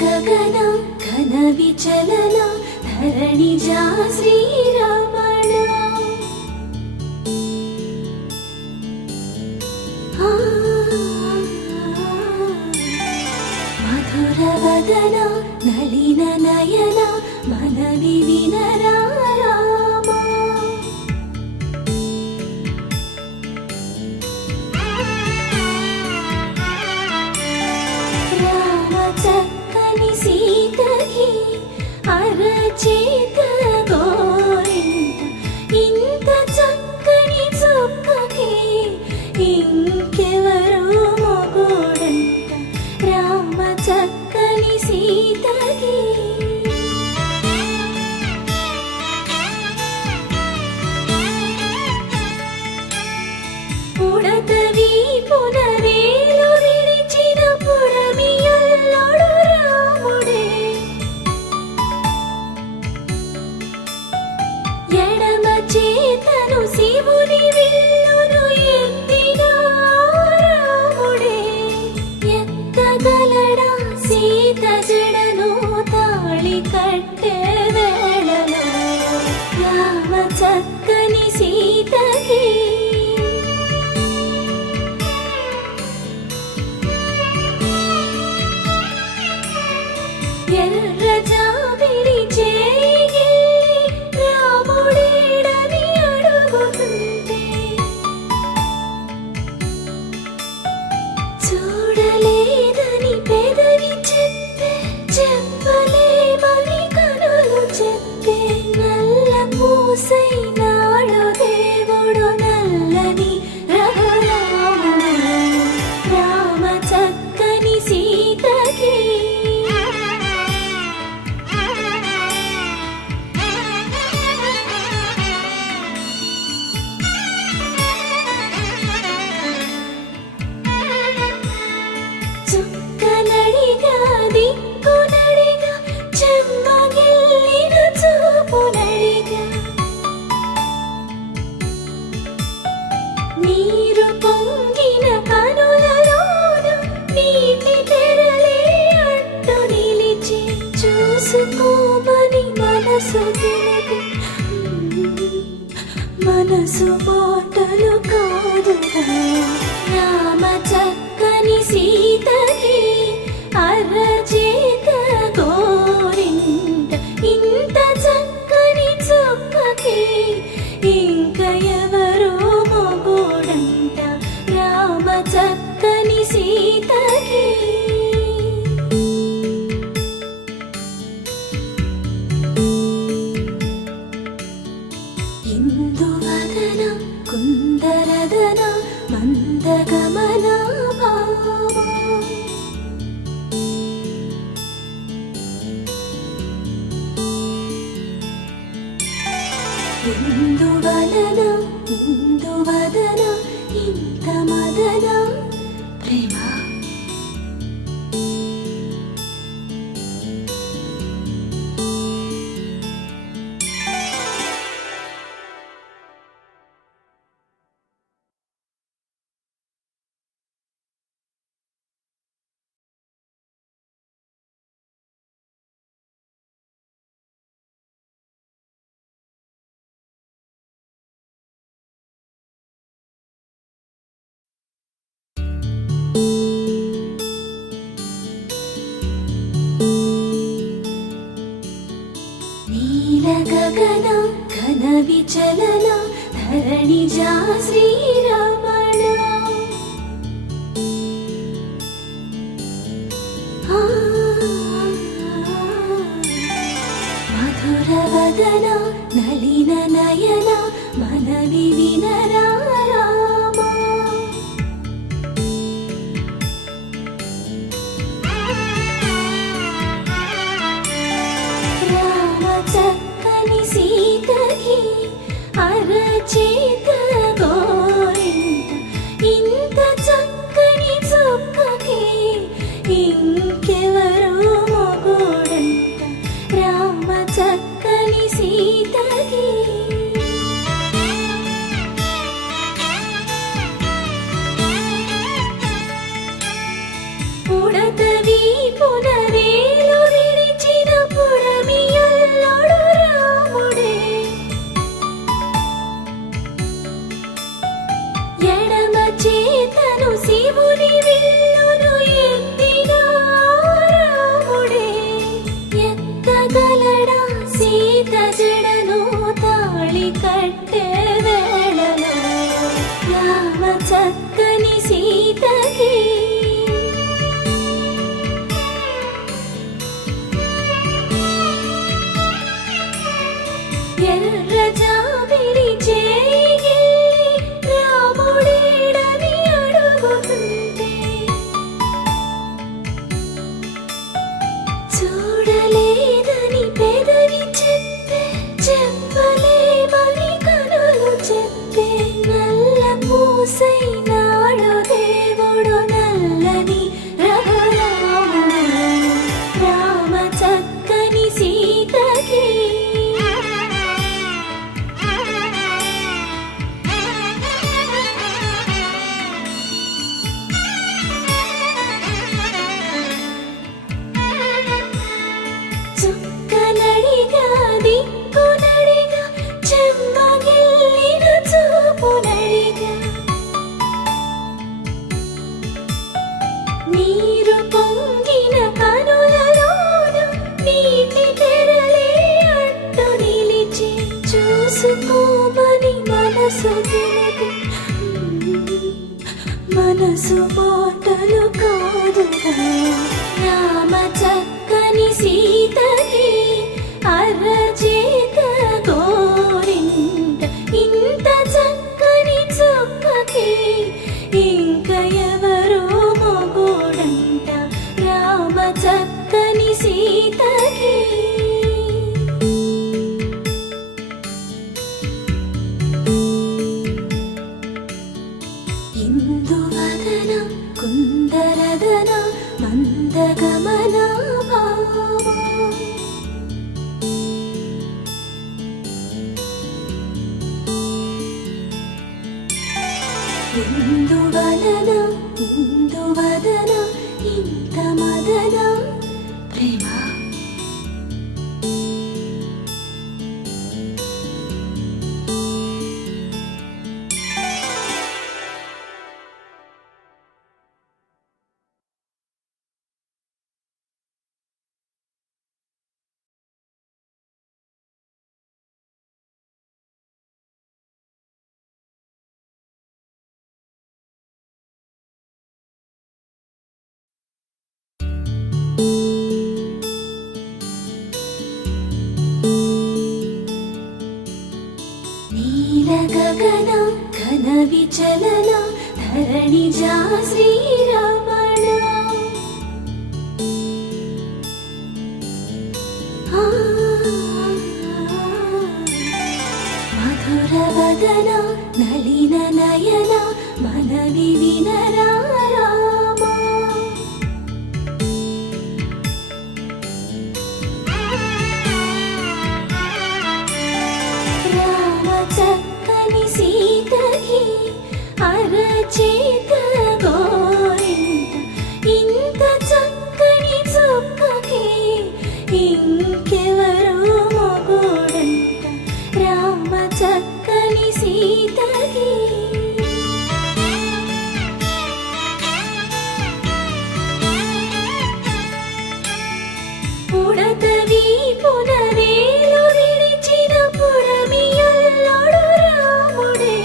గగన ఘన విచలన ధరణిజా శ్రీరమణ మధుర వదన నళిన నయన మనవి వినరా అరచేత గోరింట ఇంత చక్కని చుక్కకి ఇంకెవరు మొగుడంట రామ చక్కని సీతకి ఉడత వీపున వేలు విడిచిన పుడమియల్లోడు రాముడే చేతను శివుని విల్లును ఎత్తిన రాముడే ఎత్తగలడా సీత జడను తాళి కట్టే వేళలో రామ చక్కని సీతకి ఎర్ర జాబిలి చేయి రాముడేడని అడుగుతుంటే చూడలేదని పెదవి చెప్పే చెప్పలేమని కనులు చెప్పే నల్ల పూసైనాడు దేవుడు నల్లని రఘురాముడు రామ చక్కని సీతకి చుక్కనడిగా దిక్కునడిగా చెమ్మగిల్లిన చూపునడిగా నీరు పొంగిన కనులలోన నీటి తెరలే అడ్డు నిలిచి చూసుకోమని మనసు తెలిపి మనసు మాటలు కాదుగా రామ చక్కని సీతకి అరచేత గోరింట ఇంత చక్కని చుక్కకి ఇంక ఎవరు మొగుడంట రామ చక్కని సీతకి ఇందువదన కుందరదన మందగమన భావా ఇందువలన ఇందువదన ఇంత మదన ప్రేమ గగన ఘన విచలన ధరణిజా శ్రీరమణ మధుర వదన నళిన నయన మనవి వినరా చక్కని సీతకి అరచేత గోరింట ఇంత చక్కని చుక్కకి ఇంకెవరు మొగుడంట రామ చక్కని సీతకి కట్టే వేళలో రామ చక్కని సీతకి ఎర్ర జాబిలి చేయి రాముడేడని అడుగుతుంటే చూడలేదని పెదవి చెప్పే చెప్పలేమని కనులు చెప్పే నల్ల పూసైనాడు దేవుడు నల్లని రఘురాముడు రామ చక్కని సీతకి చుక్కనడిగా దిక్కునడిగా చెమ్మగిల్లిన చూపునడిగా నీరు పొంగిన కనులలోన నీటి తెరలే అడ్డు నిలిచి చూసుకోమని మనసు తెలిపి మనసు మాటలు కాదుగా రామ చక్కని సీతకి అరచేత గోరింట ఇంత చక్కని చుక్కకి ఇంక ఎవరో మొగుడంట రామ చక్కని సీతకి ఇందువదన కుందరదన మందగమన భామ ఇందువలన ఇందువదన ఇంత మదన ప్రేమ నీల గగన ఘన విచలన ధరణిజా శ్రీరమణ మధుర వదన నలిన నయన మనవి వినరా రామా రామ చక్కని సీతకి అరచేత గోరింట ఇంత చక్కని చుక్కకి ఇంకెవరో మొగుడంట రామ చక్కని సీతకి ఉడత వీపున వేలు విడిచిన పుడమియల్లోడు రాముడే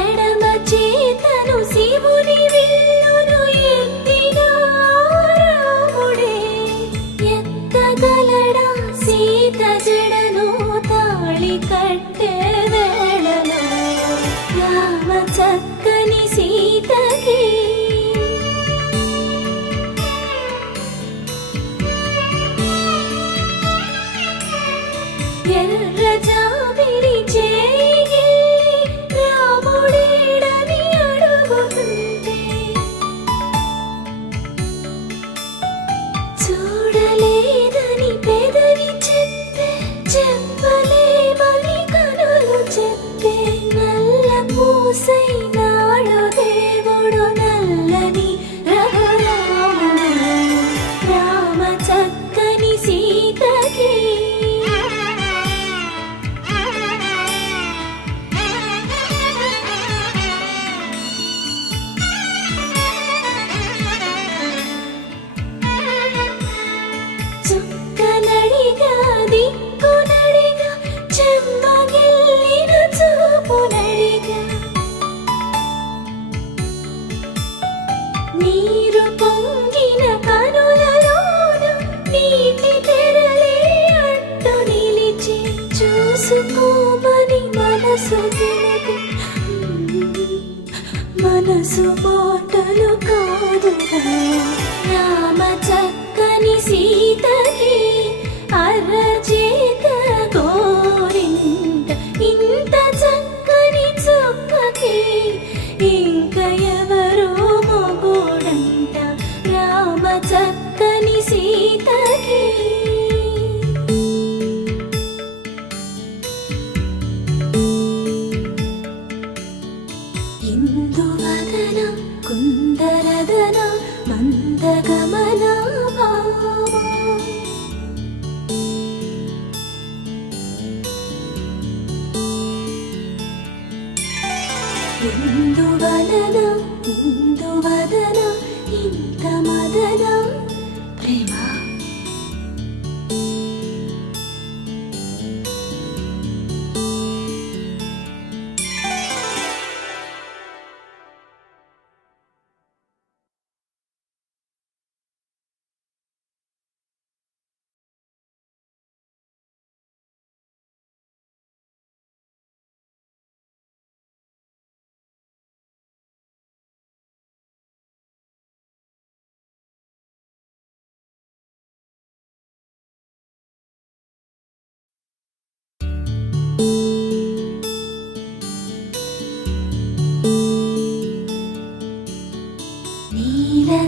ఎడమ చేతను శివుని విల్లును ఎత్తిన రాముడే ఎత్తగలడా సీత జడను తాళి కట్టే వేళలో రామ చక్కని సీతకి ఎర్ర జాబిలి చేయి రాముడేడని అడుగుతుంటే చూడలేదని పెదవి చెప్పే చెప్పలేమని కనులు చెప్పే నల్ల పూసైనాడు దేవుడు నల్లని రఘురాముడు రామ చక్కని సీతకి చూసుకోమని మనసు తెలుగు మనసు మాటలు కాదుగా రామ చక్కని సీతకి అరచేత గోరింట ఇంత చక్కని చుక్కకి ఇంక ఎవరో మొగుడంట రామ చక్కని సీతకి ఇందువదన కుందరదన మందగమన ఇందువలన ఇందువదన ఇంత మదన ప్రేమ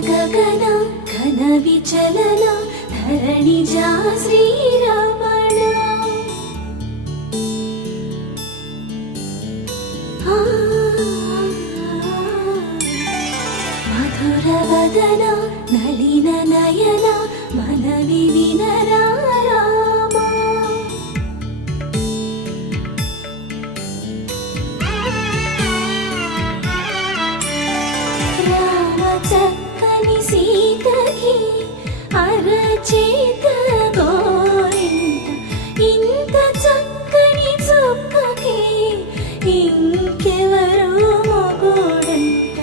గగన ఘన విచలన ధరణిజా శ్రీరమణ మధుర వదన నలిన నయన మనవి వినరా సీతకి అరచేత గోరింట ఇంత చక్కని చుక్కకి ఇంకెవరో మొగుడంట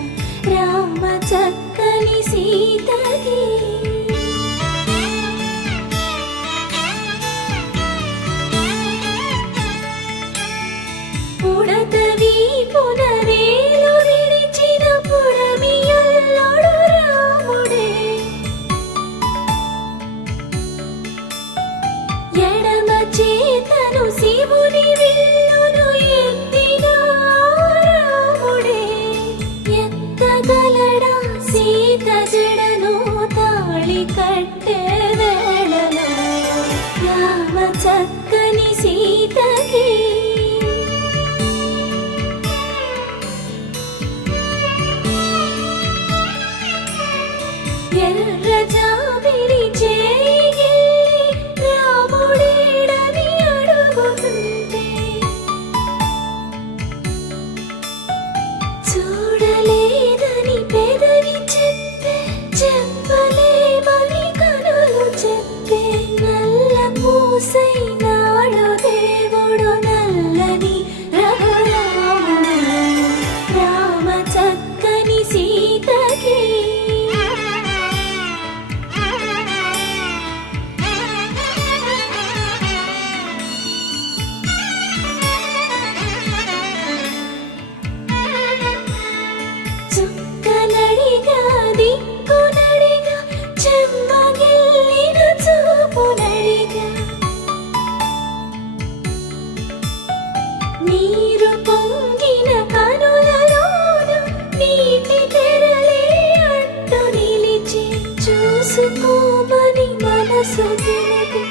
రామ చక్కని సీతకి ఉడతవి పునరేలు విడిచిన పుడమియల్లోడు రాముడే ఎడమ చేతను శివుని విల్లును ఎత్తిన రాముడే ఎత్తగలడా సీత జడను తాళి కట్టే వేళలో రామ చక్కని సీతకి ఎర్ర జాబిలి చేయి రాముడేడని అడుగుతుంటే చూడలేదని పెదవి చెప్పే చెప్పలేమని కనులు చెప్పే నల్ల పూసైనాడు దేవుడు నల్లని రఘురాముడు రామ చక్కని సీతకి చుక్కనడిగా దిక్కునడిగా చెమ్మగిల్లిన చూపునడిగా నీరు పొంగిన కనులలోన నీటి తెరలే అడ్డు నిలిచి చూసుకోమని మనసు తెలుగు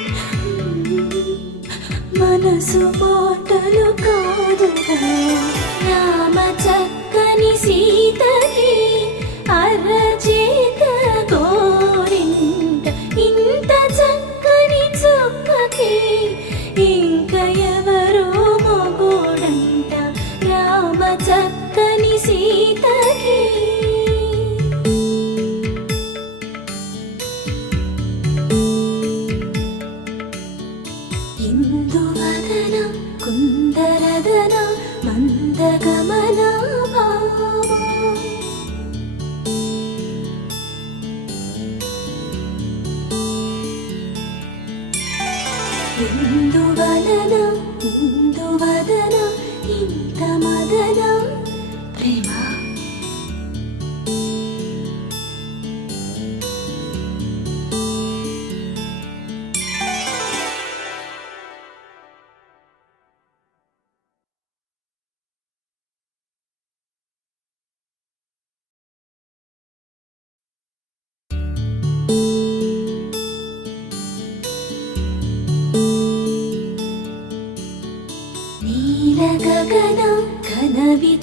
మనసు మాటలు కాదుగా రామ చక్కని సీతకి అరచేత గోరింట ఇంత చక్కని చుక్కకి ఇంక ఎవరో మొగుడంట రామ చక్కని సీతకి ఇందువదన కుందరదన మందగమన ఇందువలన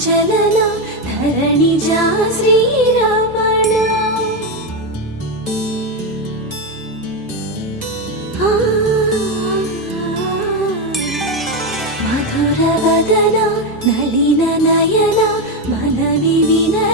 చలన ధరణిజా శ్రీరమణ మధుర వదన నలిన నయన మనవి వినయ